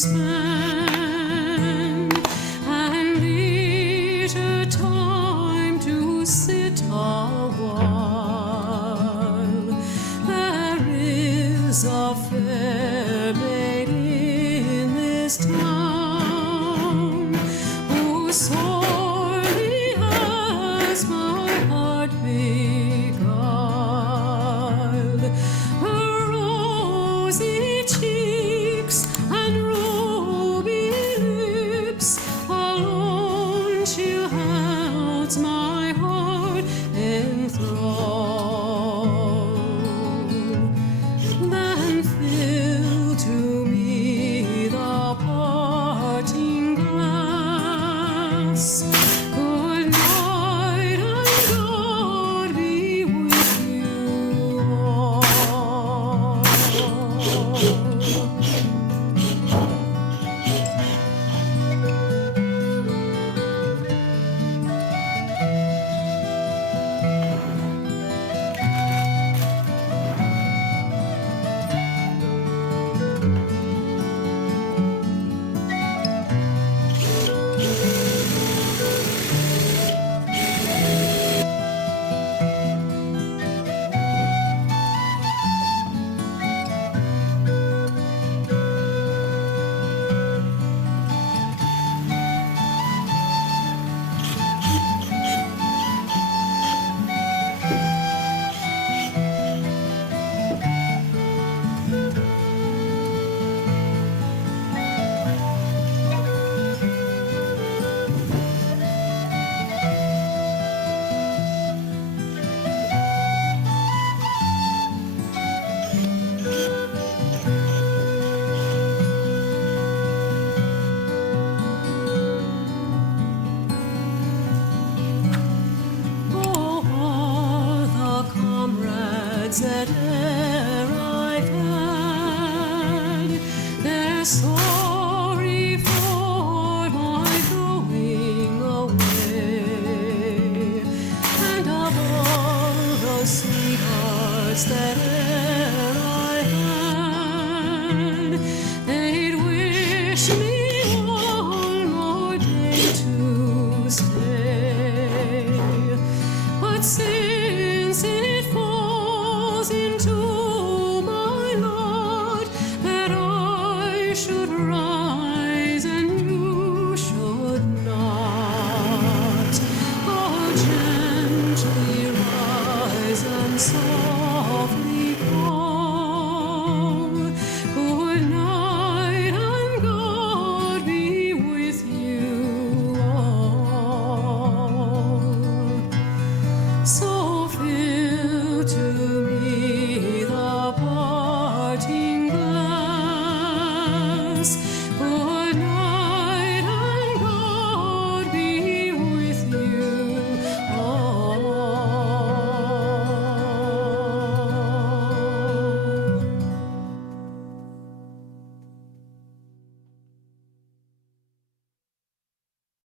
spend, and leisure time to sit a while. There is a fair maid in this town who sorely has my heart beguiled. Her rosy cheeks and ruby lips alone she holds my heart enthralled. Then fill to me the parting glass. Good night and God be with you all. Oh, all the comrades that e'er I've had, they're sorry for my going away. And of all the sweethearts that e'er I had, they'd wish me